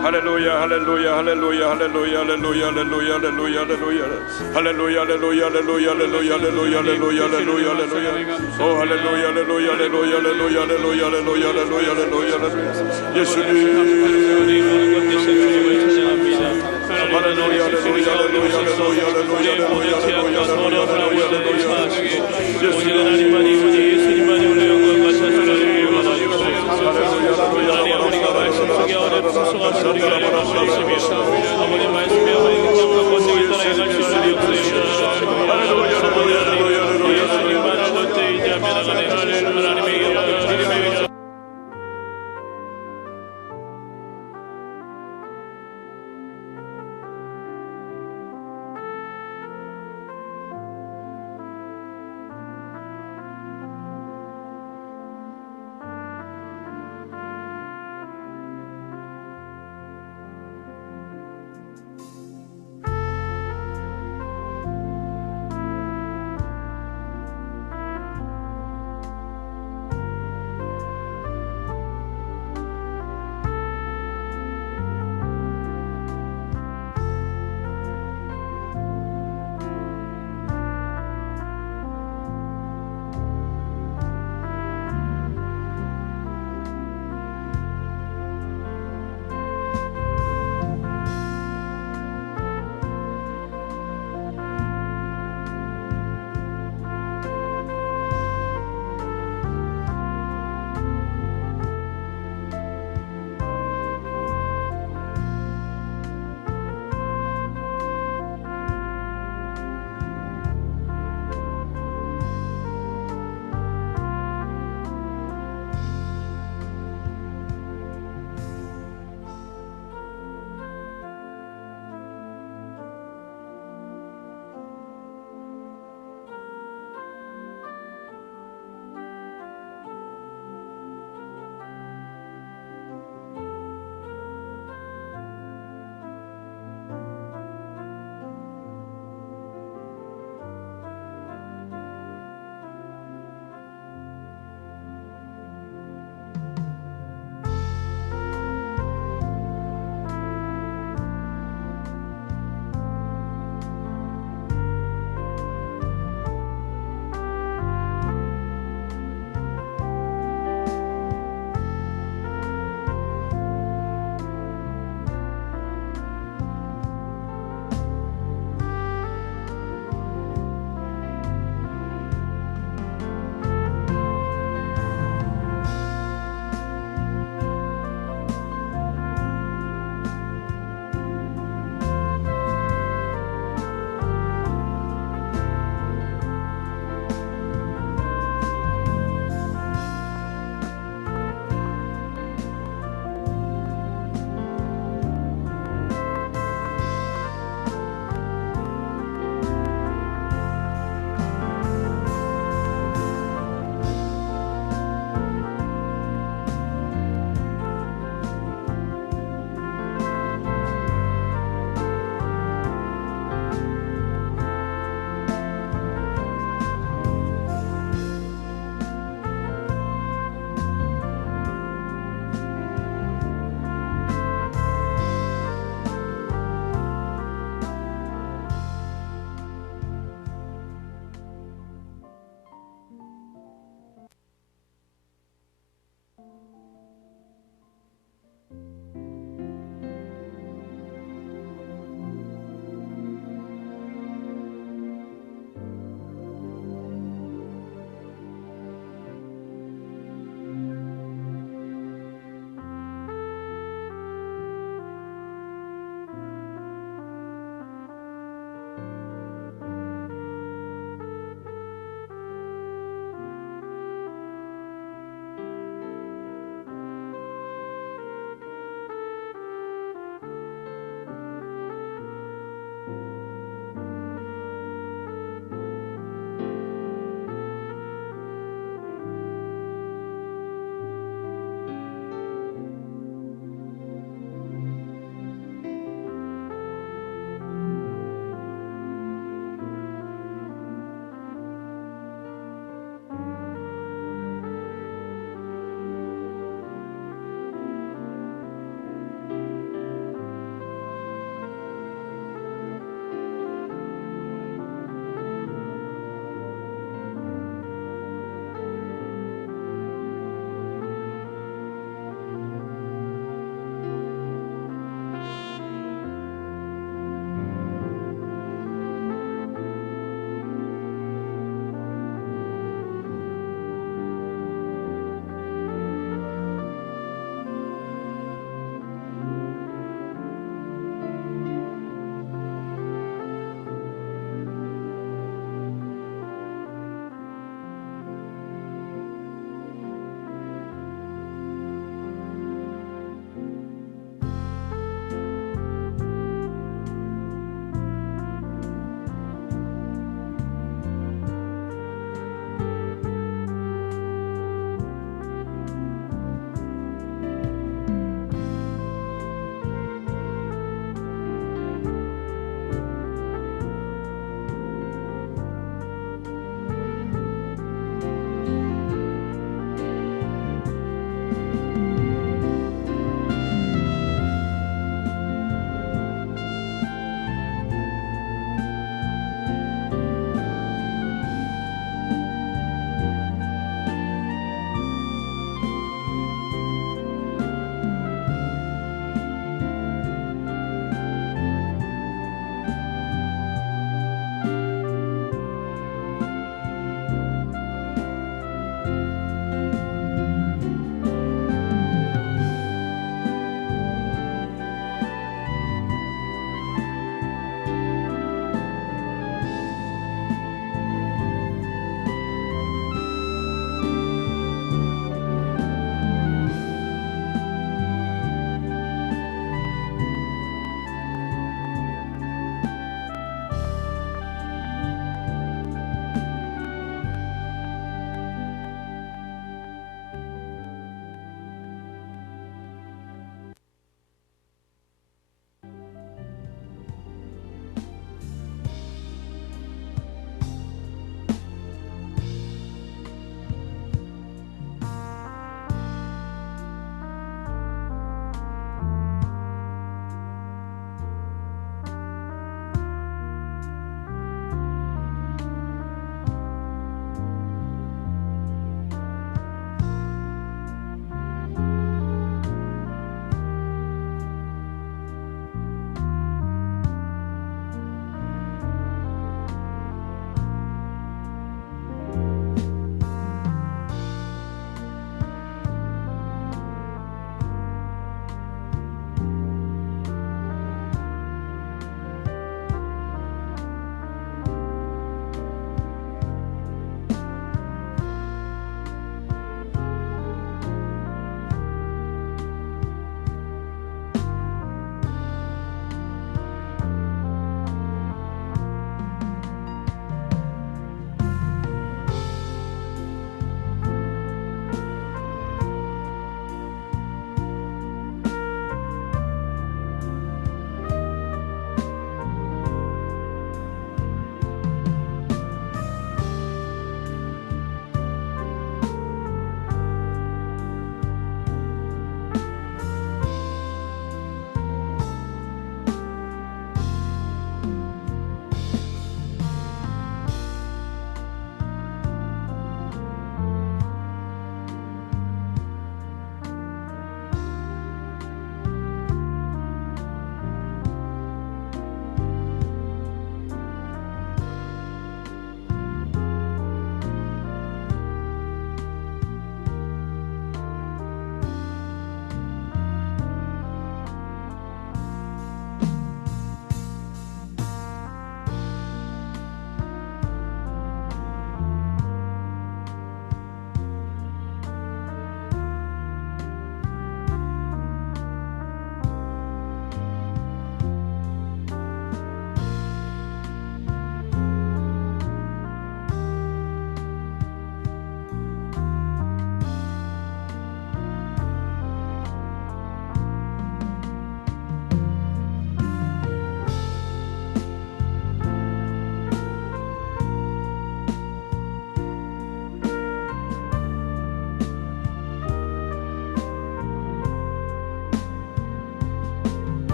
할렐루야, 할렐루야, 할렐루야, 할렐루야, 할렐루야, 할렐루야, 할렐루야, 할렐루야, 할렐루야, 할렐루야, 할렐루야, 할렐루야, 할렐루야, 할렐루야, 할렐루야, 할렐루야, 오 할렐루야, 할렐루야, 할렐루야, 할렐루야, 할렐루야, 할렐루야, 할렐루야, 할렐루야, 할렐루야, 예수님, 할렐루야, 할렐루야, 할렐루야, 할렐루야, 할렐루야, 할렐루야, 할렐루야, 할렐루야, 할렐루야, 예수님.